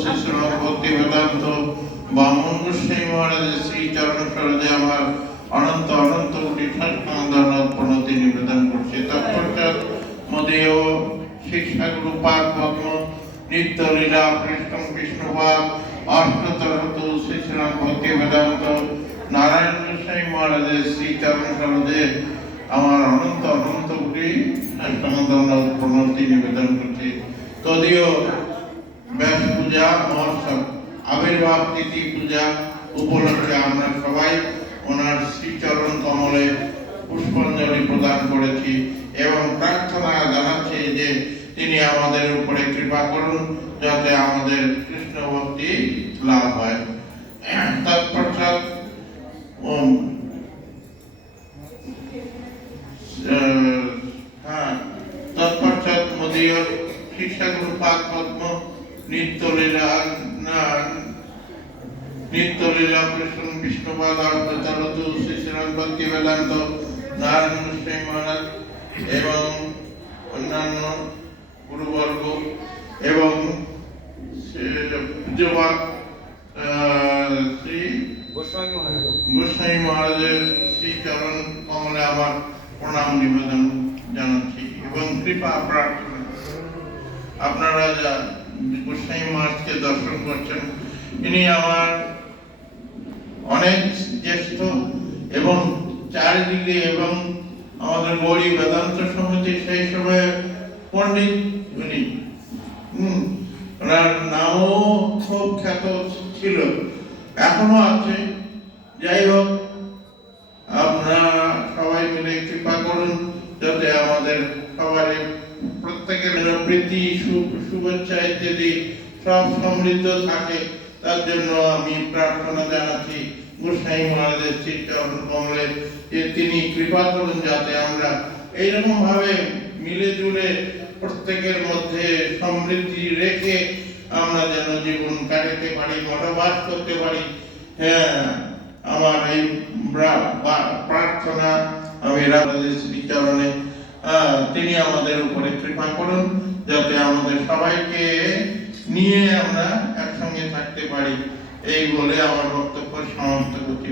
শিশুর ভক্তি বেদান্ত বামন গোস্বামী মহারাজের শ্রী চরণ সরোজে আমার অনন্ত অনন্ত কোটি ধন্যবাদ প্রণতি নিবেদন করছি। তৎপশ্চাৎ মদীয় শিক্ষাগুরু পাক পদ্ম নিত্য লীলা কৃষ্ণ বিষ্ণুপাদ অষ্টতরত শিশুরাম ভক্তি বেদান্ত নারায়ণ গোস্বামী মহারাজের শ্রী চরণ সরোজে আমার অনন্ত অনন্ত কোটি ধন্যবাদ প্রণতি নিবেদন করছি। তদীয় ব্যাস পূজা মহোৎসব আবির্ভাব তিথি পূজা উপলক্ষে আমরা সবাই ওনার শ্রীচরণ কমলে পুষ্পাঞ্জলি প্রদান করেছি এবং প্রার্থনা জানাচ্ছি যে তিনি আমাদের উপরে কৃপা করুন যাতে আমাদের কৃষ্ণ ভক্তি লাভ হয়। তৎপশ্চাৎ তৎপশ্চাৎ মদীয় শিক্ষাগুরু পাক পদ্ম নিত্য লীলা কৃষ্ণ বিষ্ণুপাদ অষ্টতরত শিশুরাম ভক্তি বেদান্ত নারায়ণ গোস্বামী মহারাজ এবং অন্যান্য গুরুবর্গ এবং পূজ্যপাদ শ্রী গোস্বামী মহারাজের শ্রী চরণ কমলে আমার প্রণাম নিবেদন জানাচ্ছি এবং কৃপা প্রার্থনা। আপনারা যা গোস্বামী মহারাজকে দর্শন করছেন, ইনি আমার অনেক জ্যেষ্ঠ এবং চারিদিকে এবং আমাদের গৌরী বেদান্ত সমিতি সেই সময় পণ্ডিত উনি, ওনার নামও খুব খ্যাত ছিল, এখনো আছে। যাই হোক, আপনারা সবাই মিলে কৃপা করুন যাতে আমাদের সবারই প্রত্যেকের প্রীতি শুভেচ্ছা ইত্যাদি সব সমৃদ্ধ থাকে, তার জন্য আমি প্রার্থনা জানাচ্ছি গোস্বামী মহারাজের শ্রীচরণ কমলে যে তিনি কৃপা করুন যাতে আমরা এইরকম ভাবে মিলে জুলে প্রত্যেকের মধ্যে সমৃদ্ধি রেখে আমরা যেন জীবন কাটাতে পারি, বসবাস করতে পারি। হ্যাঁ, আমার এই প্রার্থনা আমি রাধাদের শ্রীচরণে তিনি আমাদের উপরে কৃপা করুন যাতে আমাদের সবাইকে নিয়ে আমরা একসঙ্গে থাকতে পারি। এই বলে আমার বক্তব্য সমাপ্ত করছি।